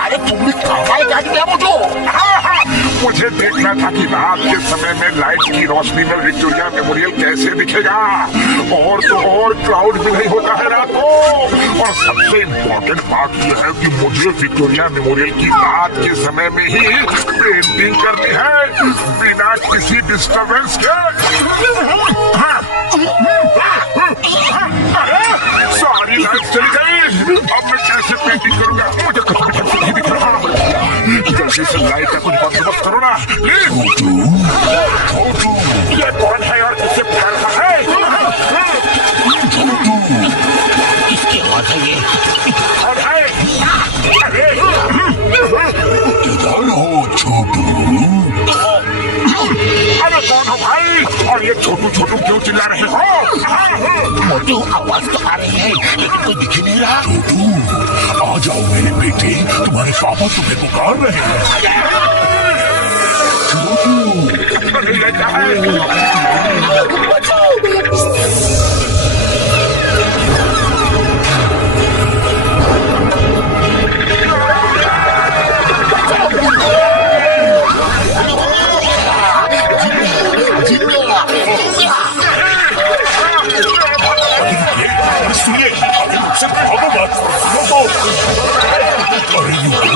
अरे तुमने कमाल काट दिया मोटू। मुझे देखना था कि रात के समय में लाइट की रोशनी में विक्टोरिया मेमोरियल कैसे दिखेगा। और तो और क्राउड भी नहीं होता है रात को। और सबसे इम्पोर्टेंट बात यह है कि मुझे विक्टोरिया मेमोरियल की रात के समय में ही पेंटिंग करनी है, बिना किसी डिस्टर्बेंस के। सारी लाइट चली गई, अब मैं कैसे पेंटिंग करूंगा? मुझे कुछ नहीं दिख रहा। जल्दी से लाइट का कुछ बंदोबस्त करो ना प्लीज। छोटू, ये कौन है और किससे प्यार रहा है? छोटू, किसकी आवाज है ये? कौन है? किधर हो छोटू? अरे कौन हो भाई? और ये छोटू छोटू क्यों चिल्ला रहे हो? मोटू, आवाज तो आ रही है लेकिन कोई दिख ही नहीं रहा। छोटू, आ जाओ मेरे बेटे, तुम्हारे पापा तुम्हें पुकार रहे हैं।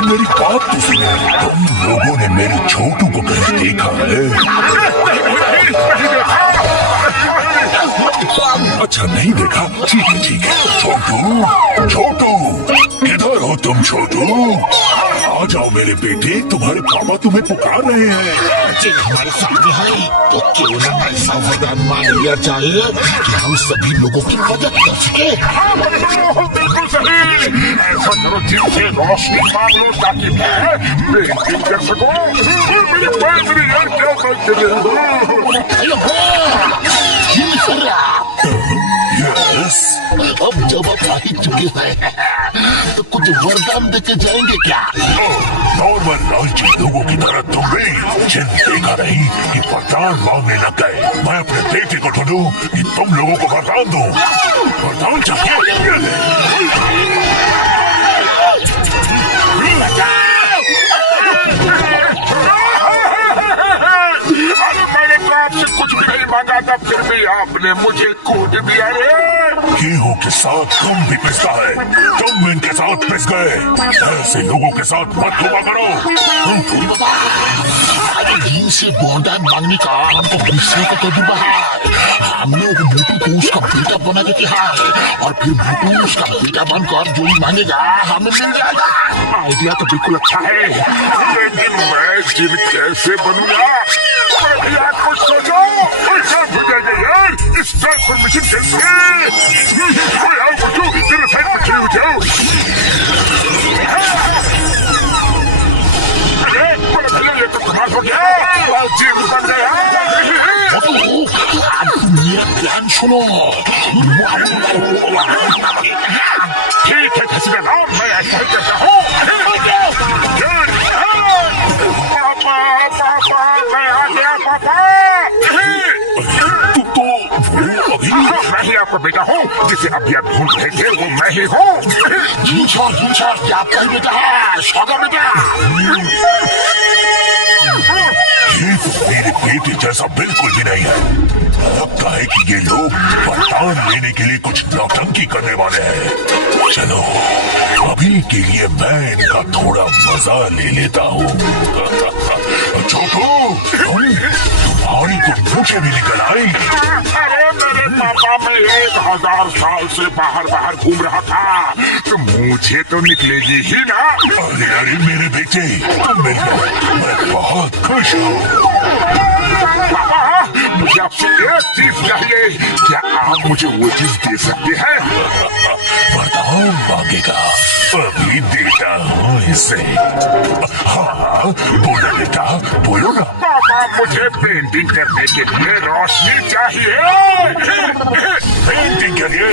मेरी बात तो सुनो, तुम लोगों ने मेरे छोटू को कहीं देखा है? अच्छा नहीं देखा, ठीक है। छोटू, छोटू, किधर हो तुम छोटू? आ जाओ मेरे बेटे, तुम्हारे पापा तुम्हें पुकार रहे हैं। जी हमारे सामने है तो क्यों ना ऐसा वरदान मांग लिया जाए कि हम सभी लोगों की मदद कर सके। बिल्कुल सही। ऐसा करो, जिनसे रोशनी मांग लो ताकि मैं पेंटिंग कर सकूं। मेरी पैतरी यार, क्या बात कर रहे हो? यस, अब जब आप आ ही चुके हैं तो कुछ वरदान देके जाएंगे क्या? नॉर्मल लालची लोगों की तरह तुम भी जिन देखा नहीं कि वरदान मांगने लग गए। मैं अपने बेटे को ढूंढूं कि तुम लोगों को वरदान दूं। वरदान चाहिए? आपसे कुछ भी नहीं मांगा था, फिर भी आपने मुझे कूद दिया रे। गेहूं के साथ तुम भी पिसता है, तुम इनके साथ पिस गए। ऐसे लोगों के साथ मत हुआ करो। दिन से वरदान मांगने का हमको गुस्से का तजुर्बा है। हमने मोटू को उसका बेटा बना के किया है और फिर मोटू उसका बेटा बनकर जो ही मांगेगा हमें मिल जाएगा। आइडिया तो बिल्कुल अच्छा है, लेकिन मैं जिन कैसे बनूंगा? यार कुछ सोचो। यार इस ट्रांसफॉर्मेशन कैसे? ये तो कमाल हो गया, जिन बन गया। मेरा प्लान सुनो। ठीक है खसीदा राम, मैं ऐसा ही करता हूँ। पापा पापा, मैं आ गया पापा। तू तो वो अभी मैं ही आपका बेटा हूँ जिसे अभी आप ढूंढ रहे थे, वो मैं ही हूँ। जी सर, आपका ही बेटा है, सौगा बेटा। ये तो मेरे बेटे जैसा बिल्कुल भी नहीं है। लगता है कि ये लोग वरदान लेने के लिए कुछ नौटंकी करने वाले हैं। चलो अभी के लिए मैं इनका थोड़ा मजा ले लेता हूँ। छोटू, तुम्हारी तो मुझे भी निकल आई। अरे मेरे पापा, मैं 1000 साल से बाहर घूम रहा था, तो मुझे तो निकलेगी ही ना। अरे मेरे बेटे, तुम मिल गए, मैं बहुत खुश हूँ। पापा, मुझे आपसे एक चीज चाहिए, क्या आप मुझे वो चीज दे सकते हैं? वरदान मांगेगा, अभी देता हूँ इसे। हाँ बोलो बेटा, बोलो ना। पापा, मुझे पेंटिंग करने के लिए रोशनी चाहिए। पेंटिंग के लिए?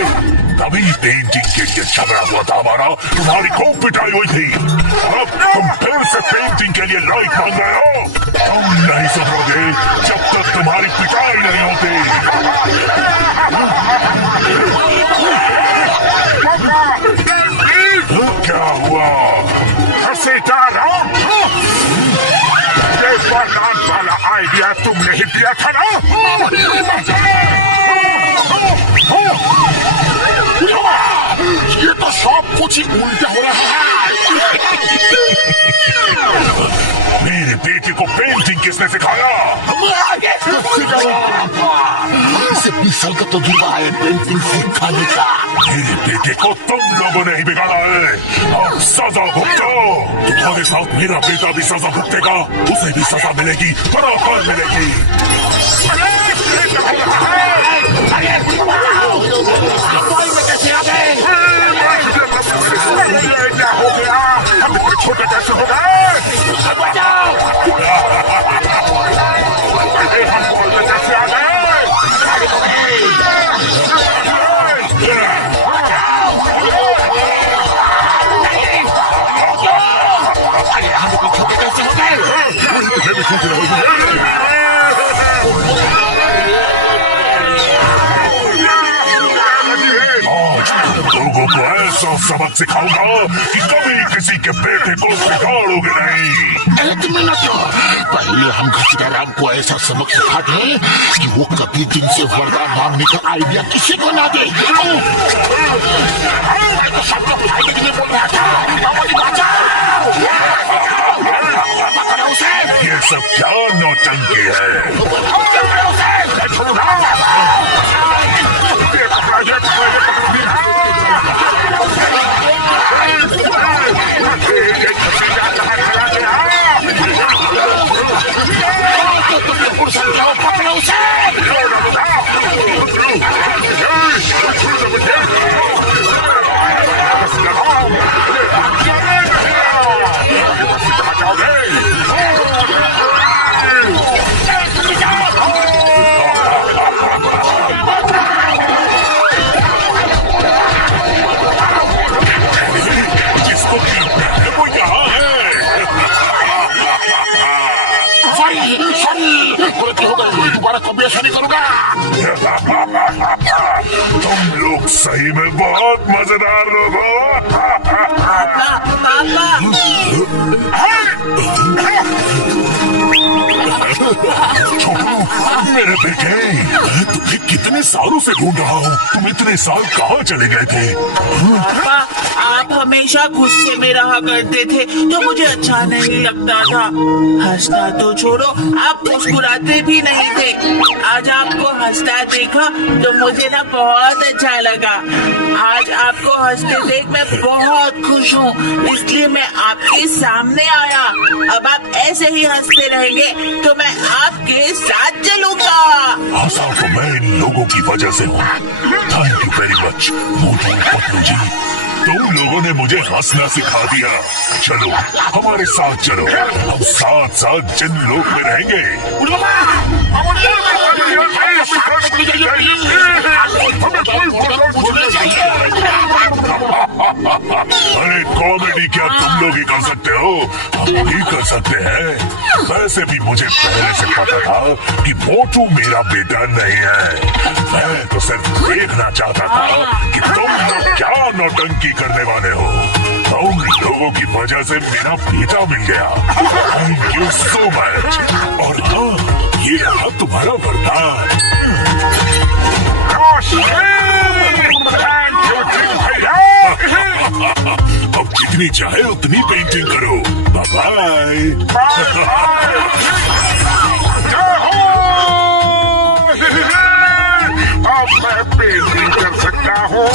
तभी पेंटिंग के लिए झगड़ा हुआ था हमारा, तुम्हारी खूब पिटाई हुई थी। अब तुम फिर से पेंटिंग के लिए लाइट मांग रहे हो। तुम नहीं सुधरोगे जब तक तुम्हारी पिटाई नहीं होती। क्या हुआ? हंसे आइडिया तुमने ही दिया था ना? ये तो सब कुछ ही उल्टा हो रहा है। मेरे बेटे को पेंटिंग किसने सिखाया? इसे 20 साल का तजुर्बा है पेंटिंग सिखाने का। मेरे बेटे को तुम लोगों ने ही बिगाड़ा है। अब सजा भुगतो। तुम्हारे साथ मेरा बेटा भी सजा भुगतेगा। उसे भी सजा मिलेगी, बराबर मिलेगी। कैसे आ गए? क्या हो गया? हम इतने छोटे कैसे हो गए? हम बोलते कैसे आ गए? हम इतने छोटे कैसे हो गए? मैं भी सोच रहा हूँ। लोगों को ऐसा सबक सिखाऊंगा कि कभी किसी के बेटे को बिगाड़ोगे नहीं। एक मिनट, पहले हम घसीटाराम को ऐसा सबक सिखा दें कि वो कभी दिन से वरदान मांगने का आइडिया किसी को ना दे। मैं तो सबको बुलाने के लिए बोल रहा था। बाबूजी बचाओ! पकड़ो उसे! ये सब क्या नौटंकी है? पकड़ो उसे! पकड़ो उसे! जिसको पीटना है वो यहाँ है। सॉरी, गलती हो गई। दोबारा कभी ऐसा नहीं करूँगा। तुम लोग सही में बहुत मजेदार लोग हो। छोटू, मेरे बेटे, तुम्हें कितने सालों से ढूंढ रहा हूँ। तुम इतने साल कहाँ चले गए थे? पापा, आप हमेशा गुस्से में रहा करते थे तो मुझे अच्छा नहीं लगता था। हंसना तो छोड़ो, आप मुस्कुराते भी नहीं थे। आज आपको हंसता देखा तो मुझे ना बहुत अच्छा लगा। आज आपको हंसते देख मैं बहुत खुश हूँ, इसलिए मैं आपके सामने आया। अब आप ऐसे ही हंसते रहेंगे तो मैं आपके साथ चलूंगा। हंसा तो मैं इन लोगों की वजह से हूँ। Thank you very much Motu Patlu जी। तुम लोगों ने मुझे हंसना सिखा दिया। चलो हमारे साथ चलो, हम साथ साथ जिन लोग में रहेंगे। अरे कॉमेडी क्या तुम लोग ही कर सकते हो, हम भी कर सकते हैं। वैसे भी मुझे पहले से पता था कि मोटू मेरा बेटा नहीं है। मैं तो सिर्फ देखना चाहता था कि तुम लोग क्या नौटंकी करने वाले हो। तुम लोगों की वजह से मेरा बेटा मिल गया। Thank you so much. और हाँ, ये रहा तुम्हारा वरदान। अब जितनी चाहे उतनी पेंटिंग करो। Bye bye. अब मैं पेंटिंग कर सकता हूँ।